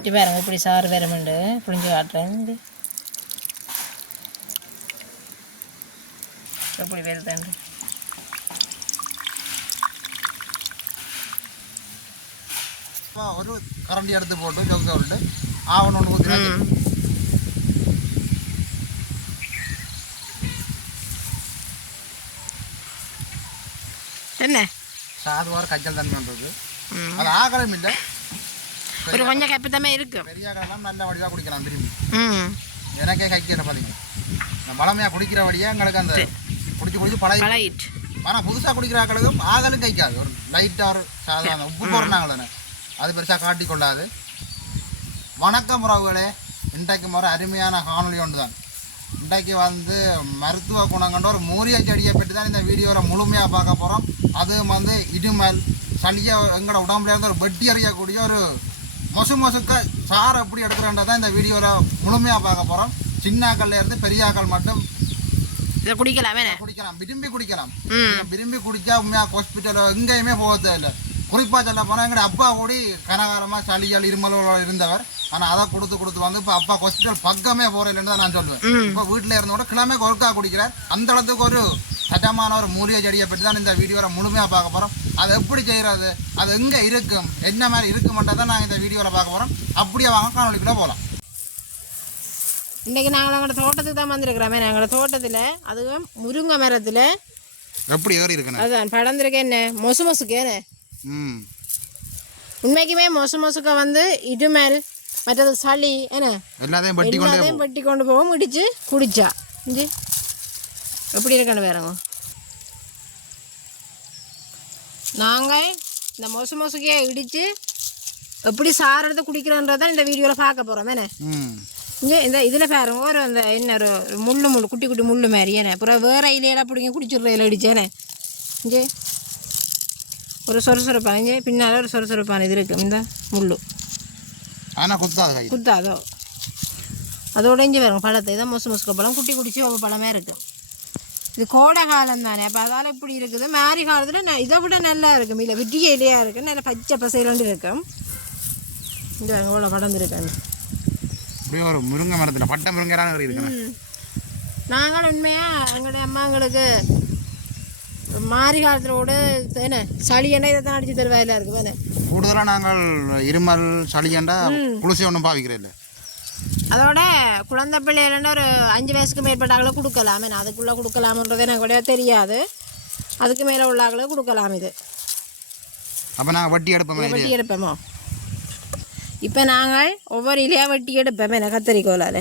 இப்படி பாருங்க இப்படி சாறு வரமுண்டு புளிஞ்சு காட்டுறேன். இது. எப்படி வருதுண்டு ஒரு கரண்டி எடுத்து போட்டு ஜவுக்க விட்டு ஆவணம் ஒன்று ஊற்றி என்ன? சாதுவார பண்ணுறது ம். அது ஆகலும் இல்லை. ஒரு கொஞ்சம் கப்பித்தமே இருக்கும் பெரிய காலம் நல்ல வடிவாக குடிக்கலாம் திரும்பி ம். எனக்கே கைக்கிற பார்த்தீங்க இந்த பழமையாக குடிக்கிற வழியாக எங்களுக்கு அந்த குடிச்சு குடிச்சு பழகி. பழகிட்டு. ஆனால் புதுசாக குடிக்கிற ஆக்களுக்கும் ஆகலும் கைக்காது ஒரு லைட்டாக ஒரு சாதாரண உப்பு போடுறாங்களே அது பெருசாக காட்டி கொள்ளாது. வணக்கம் உறவுகளே இன்றைக்கு முறை அருமையான காணொளி ஒன்று தான் இன்றைக்கு வந்து மருத்துவ குணம் கொண்ட ஒரு மூலிகை செடியை பற்றி தான் இந்த வீடியோவில் முழுமையாக பார்க்க போகிறோம் அதுவும் வந்து இடுமல் சளியை எங்களோட உடம்புல இருந்து ஒரு வெட்டி அறியக்கூடிய ஒரு மொசு மொசுக்க சாறு எப்படி எடுக்கிறன்றதை இந்த வீடியோவில் முழுமையாக பார்க்க போகிறோம் சின்னாக்கள்ல இருந்து பெரியாக்கள் மட்டும் இதை குடிக்கலாமே குடிக்கலாம் விரும்பி குடிக்கலாம். விரும்பி குடிச்சா உண்மையா ஹாஸ்பிட்டல் எங்கேயுமே போக தேவையில்லை. குறிப்பாக சொல்ல போனால் எங்கள் அப்பா கூடி கனகாலமாக சளியால் இருமலோட இருந்தவர். ஆனால் அதை கொடுத்து கொடுத்து வந்து இப்போ அப்பா ஹாஸ்பிட்டல் பக்கமே போகிறேன்னு தான் நான் சொல்லுவேன் இப்போ வீட்டில் இருந்தோட கிழமை கொழுக்கா குடிக்கிறார். அந்த அளவுக்கு ஒரு சட்டமான ஒரு மூலிகை செடியை பற்றி தான் இந்த வீடியோவில் முழுமையாக பார்க்க போகிறோம் அது எப்படி செய்கிறது அது எங்கே இருக்கும்? என்ன மாதிரி இருக்குமென்றதை தான் நாங்கள் இந்த வீடியோவில் பார்க்க போகிறோம் அப்படியே வாங்க காணொலிக்குள்ளே போகலாம் இன்றைக்கி நாங்கள் எங்களோட தோட்டத்துக்கு தான் வந்திருக்கிறோமே. எங்களோட தோட்டத்தில் அதுவும் முருங்கை மரத்தில். எப்படி ஏறி இருக்குண்ணே அதுதான் படர்ந்துருக்க என்ன? மொசு மொசுக்கு என்ன? ம். உண்மைக்குமே மொசு மொசுக்க வந்து இடுமல் மற்றது சளி என்ன? எல்லாத்தையும் வெட்டி கொண்டே போவோம் இடிச்சு குடிச்சா. எப்படி இருக்கணும் வேறங்க நாங்கள் இந்த மொசு மொசுக்கையை இடித்து எப்படி சாறு எடுத்து குடிக்கிறோன்றதான் இந்த வீடியோவில் பார்க்க போகிறோம் என்ன? இங்கே இந்த இதில் பாருங்க ஒரு அந்த என்ன ஒரு முள்ளு முள்ளு குட்டி குட்டி முள்ளு மாதிரி ஏனே அப்புறம் வேற இலையெல்லாம் பிடிங்க குடிச்சிடுற இலை அடிச்சேனே இங்கே ஒரு சொரசொரப்பான இங்கே பின்னால் ஒரு சொரசொரப்பான இது இருக்குது இந்த முள்ளு. ஆனால் குத்தாது குத்தாதோ? அதோட இங்கே பாருங்க பழத்தை. இதான் மொசு மொசுக்க பழம் குட்டி குடிச்சு ஒவ்வொரு பழமே இருக்கும் இது கோடை காலம் தானே அப்போ அதால் இப்படி இருக்குது. மாரி காலத்தில் ந- இதை விட நல்லா இருக்கும். இல்லை விட்டிய இலையாக இருக்குது நல்ல பச்சை பசையிலண்டு இருக்கும். இந்த இவ்வளோ படர்ந்துருக்காங்க அப்படியே ஒரு முருங்கை மரத்தில் பட்டை முருங்கைலாம் இருக்குண்ணே ம். நாங்கள் உண்மையாக எங்களுடைய அம்மாங்களுக்கு மாரி காலத்தில் கூட என்ன சளி என்ன இதை தான் அடிச்சு தருவாயில இருக்கு வேணே கூடுதலாக நாங்கள் இருமல் சளியண்டா குளிசி ஒன்றும் பாவிக்கிறோம் இல்லை அதோட குழந்தை பிள்ளைகள்னா ஒரு அஞ்சு வயசுக்கு மேற்பட்ட ஆக்களை கொடுக்கலாம். என்ன அதுக்குள்ளே கொடுக்கலாமன்றது எனக்கு கூட தெரியாது. அதுக்கு மேலே உள்ள ஆக்களை கொடுக்கலாம் இது. அப்போ நாங்கள் வட்டி எடுப்போமே வெட்டி எடுப்போமோ? இப்போ நாங்கள் ஒவ்வொரு இலையாக வெட்டி எடுப்போம் என்ன கத்தரிக்கோலால்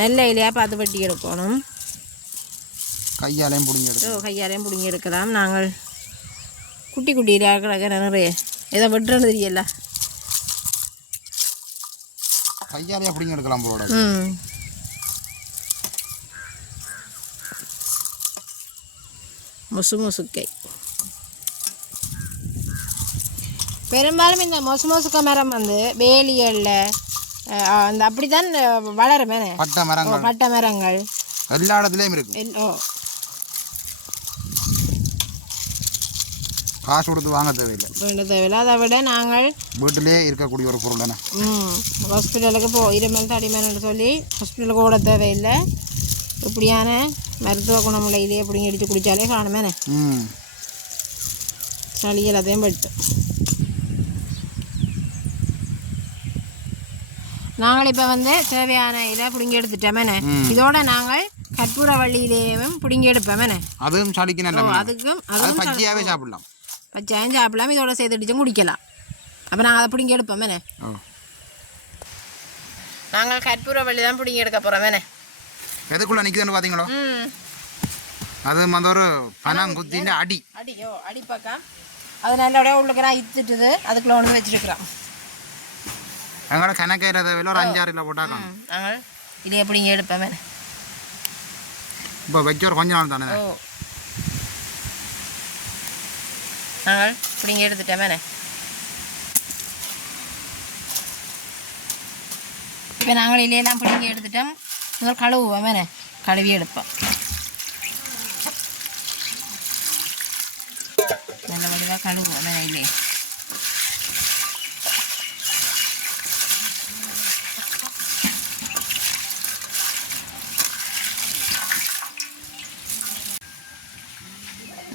நல்ல இலையாக பார்த்து வெட்டி எடுக்கணும். கையாலையும் பிடிங்கி எடுப்போம் கையாலையும் பிடுங்கி எடுக்கலாம். நாங்கள் குட்டி குட்டி இலையாக கிடக்க நிறைய. இதை வெட்டுறது தெரியல கையாலையே பிடிங்கி எடுக்கலாம் போல ம். முசு முசுக்கை. பெரும்பாலும் இந்த மொசு மொசுக்க மரம் வந்து வேலிகளில் அந்த அப்படி தான் வளரும். பட்டை மரங்கள். பட்டை மரங்கள். எல்லா இடத்துலையும் இருக்கும் எல்- ஓ. காசு கொடுத்து வாங்க தேவையில்லை. வேண்ட தேவையில்லை. அதை விட நாங்கள் வீட்டிலேயே இருக்கக்கூடிய ஒரு பொருள் தானே? ம் ஹாஸ்பிட்டலுக்கு போ இருமல் தடிமல்னு சொல்லி ஹாஸ்பிட்டலுக்கு ஓட தேவையில்லை. இப்படியான மருத்துவ குணமுள்ள இலையை பிடிங்கி அடித்து குடித்தாலே காணுமேனே ம். சளி எல்லாத்தையும் பட்டு நாங்கள் இப்போ வந்து தேவையான இலை பிடுங்கி எடுத்துட்டோமேனே. இதோட நாங்கள் கற்பூர வள்ளியிலேயும் பிடுங்கி எடுப்போமேனே அதுவும் சளிக்கு நல்ல. அதுக்கும் அது அதுவும் பச்சையாகவே சாப்பிடலாம். பச்சாயம் சாப்பிடலாம் இதோட சேர்த்து அடிச்சும் குடிக்கலாம் அப்போ நாங்கள் அதை பிடுங்கி எடுப்போமேனே ஓ நாங்கள் கற்பூர வள்ளி தான் பிடுங்கி எடுக்க போகிறோமேனே எதுக்குள்ளே நிற்குதுன்னு பார்த்தீங்களோ அது வந்து ஒரு பனங்குத்திൻ്റെ அடி அடியோ அடிப்பக்கம் அது நல்லபடியாக உள்ளுக்குறா இத்துட்டுது அதுக்குள்ள ஒன்று வச்சிருக்கிறோம் எங்களோட கணக்கையில் தேவையில்ல ஒரு அஞ்சாறு கிலோ போட்டாக்கணும் ம் நாங்கள் இதே பிடிங்கி எடுப்போமே இப்போ வச்ச ஒரு கொஞ்ச நாள் தானே அதனால் பிடிங்க எடுத்துட்டேன் மேலே. இப்போ நாங்கள் இலையெல்லாம் பிடிங்கி எடுத்துட்டோம். முதல் கழுவுவோம் மேலே. கழுவி எடுப்போம். நல்ல வடிவாக கழுவுவோம் மேலே இல்லையே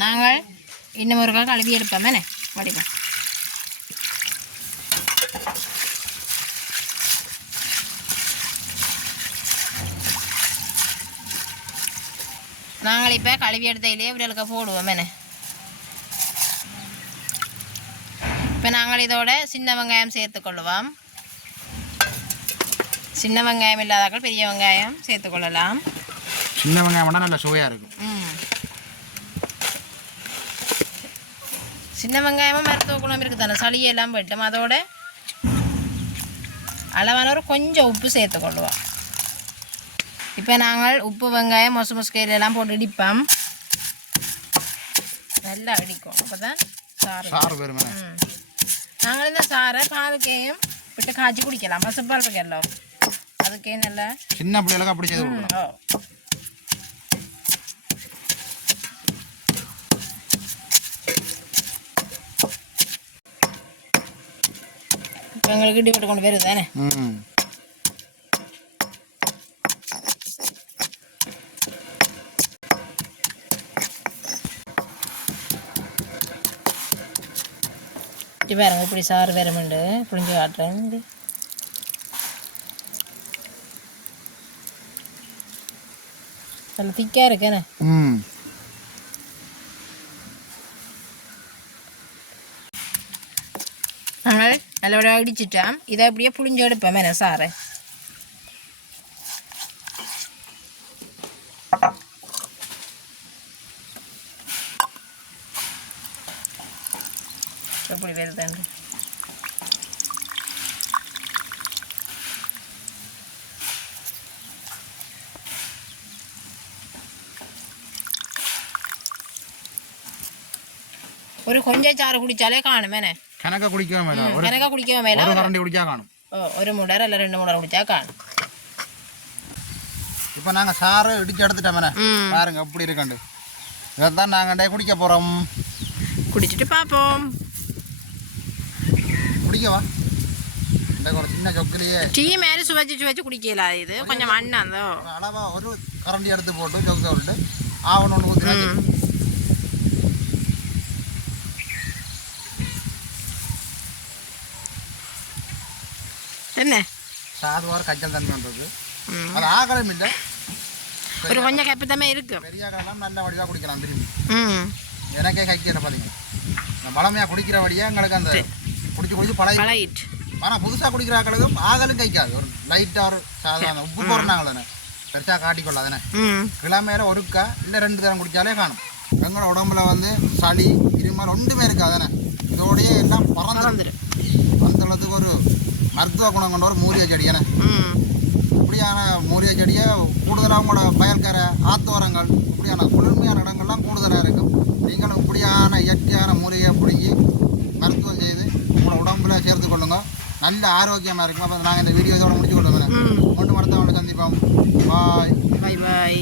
நாங்கள் ஒரு கால் கழுவி எடுப்பேன் மேனே வடிவம் நாங்கள் இப்போ கழுவி எடுத்தையிலே இவர்களுக்கு போடுவோம் மேனே இப்போ நாங்கள் இதோட சின்ன வெங்காயம் சேர்த்துக்கொள்ளுவோம் சின்ன வெங்காயம் இல்லாதாக்கள் பெரிய வெங்காயம் சேர்த்துக்கொள்ளலாம் சின்ன வெங்காயம் வேணா நல்ல சுவையாக இருக்கும். சின்ன வெங்காயமும் மருத்துவ குணம் இருக்குது தானே சளியெல்லாம் போயிட்டோம் அதோட அளவான ஒரு கொஞ்சம் உப்பு சேர்த்துக்கொள்ளுவோம் இப்போ நாங்கள் உப்பு வெங்காயம் மொசு மொசுக்கையில எல்லாம் போட்டு இடிப்போம். நல்லா இடிக்கும் அப்போ தான் சாறு சாறு பெருமை. நாங்கள் இந்த சாரை பாலுக்கையும் விட்டு காய்ச்சி குடிக்கலாம். பசுப்பால் இருக்கല്ലോ அதுக்கே நல்லா சின்ன பிள்ளைகளுக்கு அப்படி செய்து ஓ. எங்களுக்கு இடி விட்டு கொண்டு வருது தானே? இப்படி பாருங்க இப்படி சாறு வருமுண்டு புளிஞ்சு காட்டுறேன். இது. நல்ல திக்காக இருக்கேனே ம். நல்லபடியாக இடிச்சிட்டோம் இதை அப்படியே புளிஞ்சு எடுப்போம். மேலே சாறு? எப்படி வருதுண்டு ஒரு கொஞ்சம் சாறு குடித்தாலே காணுமேனே வேண்டாம் ஒரு எனக்கா குடிக்கவே மேல ஒரு கரண்டி குடிச்சா காணும் ஓ ஒரு முடர் இல்லை ரெண்டு முடர் குடிச்சா காணும் இப்போ நாங்கள் சாறு இடிச்சு எடுத்துட்டோமே ம் பாருங்க எப்படி இருக்கண்டு இதைத்தான் நாங்கள் குடிக்க போகிறோம் குடிச்சிட்டு பார்ப்போம் குடிக்கவா ஒரு சின்ன சொக்கிலேயே டீ மாதிரி சுவைச்சு சுவைச்சு குடிக்கல இது கொஞ்சம் மண்ணாந்தோ அளவாக ஒரு கரண்டி எடுத்து போட்டு சொக்க விட்டு ஆவணம் ஒன்று என்ன? சாதுவார தன்மை வந்தது. அது ஆகலும் இல்லை. ஒரு கொஞ்சம் கப்பித்தமே இருக்கு. பெரிய கடலாம் நல்ல வடிவாக குடிக்கலாம் திரும்பி. எனக்கே கைக்கிற இந்த பழமையாக குடிக்கிற வழியாக எங்களுக்கு அந்த குடிச்சு குடிச்சு பழகி பழகிட்டு. ஆனால் புதுசாக குடிக்கிற ஆக்களுக்கும் ஆகலும் கைக்காது. ஒரு லைட்டாக ஒரு சாதாரண உப்பு போடுறாங்களே பெருசாக காட்டிக்கொள்ளாதானே ம். கிழமையில ஒருக்கா இல்லை ரெண்டு தரம் குடித்தாலே காணும். எங்களோட உடம்புல வந்து சளி இருமல் ஒன்றுமே இருக்காதானே இதோடயே எல்லாம் பறந்து மறந்துடும் அந்த அளவுக்கு ஒரு மருத்துவ குணம் கொண்ட ஒரு மூலிகை செடி ஏன்னா இப்படியான மூலிகை செடியை கூடுதலாக உங்களோட வயல்கரை ஆத்தோரங்கள் இப்படியான குளிர்மையான இடங்கள்லாம் கூடுதலாக இருக்கும் நீங்களும் இப்படியான இயற்கையான மூலிகையை பிடிங்கி மருத்துவம் செய்து உங்களோட உடம்புல சேர்த்து கொள்ளுங்க. நல்ல ஆரோக்கியமாக இருக்கும் அப்போ நாங்கள் இந்த வீடியோ இதோட முடிச்சு கொள்ளுங்க ஒன்று மருத்துவ சந்திப்போம். பாய். Bye bye.